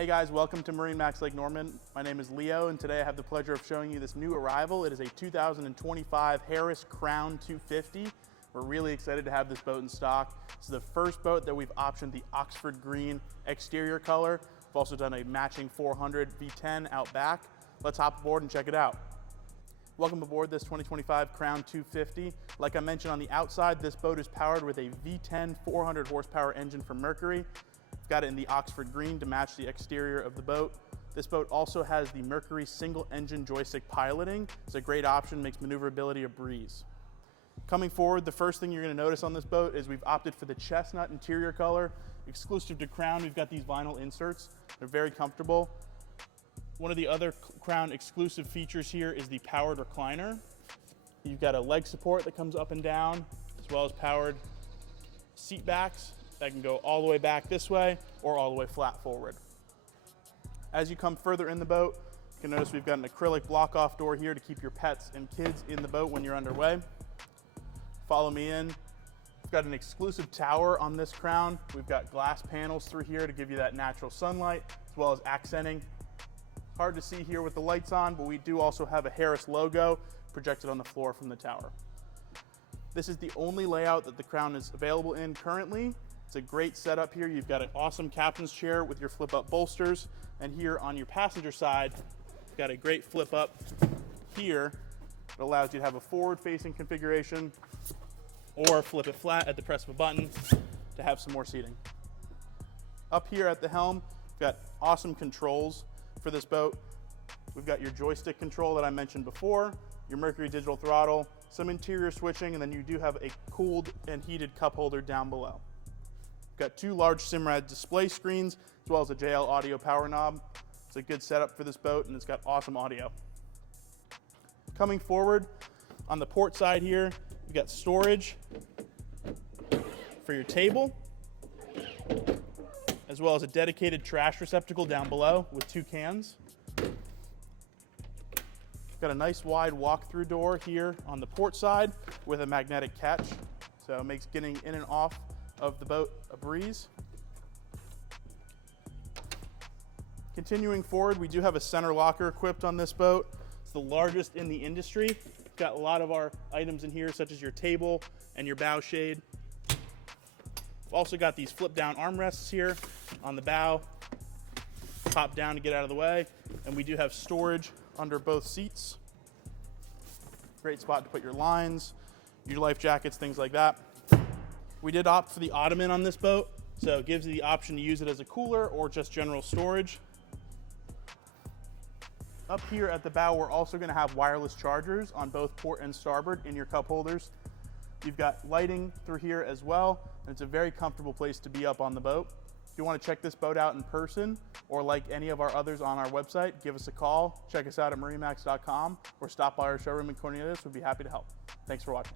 Hey guys, welcome to MarineMax Lake Norman. My name is Leo, and today I have the pleasure of showing you this new arrival. It is a 2025 Harris Crowne 250. We're really excited to have this boat in stock. This is the first boat that we've optioned the Oxford green exterior color. We've also done a matching 400 V10 out back. Let's hop aboard and check it out. Welcome aboard this 2025 Crowne 250. Like I mentioned on the outside, this boat is powered with a V10 400 horsepower engine from Mercury. Got it in the Oxford green to match the exterior of the boat. This boat also has the Mercury single engine joystick piloting. It's a great option, makes maneuverability a breeze. Coming forward, the first thing you're gonna notice on this boat is we've opted for the chestnut interior color. Exclusive to Crowne, we've got these vinyl inserts. They're very comfortable. One of the other Crowne exclusive features here is the powered recliner. You've got a leg support that comes up and down, as well as powered seat backs that can go all the way back this way or all the way flat forward. As you come further in the boat, you can notice we've got an acrylic block-off door here to keep your pets and kids in the boat when you're underway. Follow me in. We've got an exclusive tower on this Crowne. We've got glass panels through here to give you that natural sunlight, as well as accenting. Hard to see here with the lights on, but we do also have a Harris logo projected on the floor from the tower. This is the only layout that the Crowne is available in currently. It's a great setup here. You've got an awesome captain's chair with your flip-up bolsters. And here on your passenger side, you've got a great flip-up here that allows you to have a forward-facing configuration or flip it flat at the press of a button to have some more seating. Up here at the helm, we've got awesome controls for this boat. We've got your joystick control that I mentioned before, your Mercury digital throttle, some interior switching, and then you do have a cooled and heated cup holder down below. Got two large Simrad display screens, as well as a JL audio power knob. It's a good setup for this boat, and it's got awesome audio. Coming forward, on the port side here, you've got storage for your table, as well as a dedicated trash receptacle down below with two cans. Got a nice wide walk-through door here on the port side with a magnetic catch, so it makes getting in and off of the boat a breeze. Continuing forward, we do have a center locker equipped on this boat. It's the largest in the industry. We've got a lot of our items in here, such as your table and your bow shade. We've also got these flip down armrests here on the bow. Pop down to get out of the way. And we do have storage under both seats. Great spot to put your lines, your life jackets, things like that. We did opt for the ottoman on this boat, so it gives you the option to use it as a cooler or just general storage. Up here at the bow, we're also going to have wireless chargers on both port and starboard in your cup holders. You've got lighting through here as well, and it's a very comfortable place to be up on the boat. If you want to check this boat out in person, or like any of our others on our website, give us a call, check us out at MarineMax.com, or stop by our showroom in Cornelius. We'd be happy to help. Thanks for watching.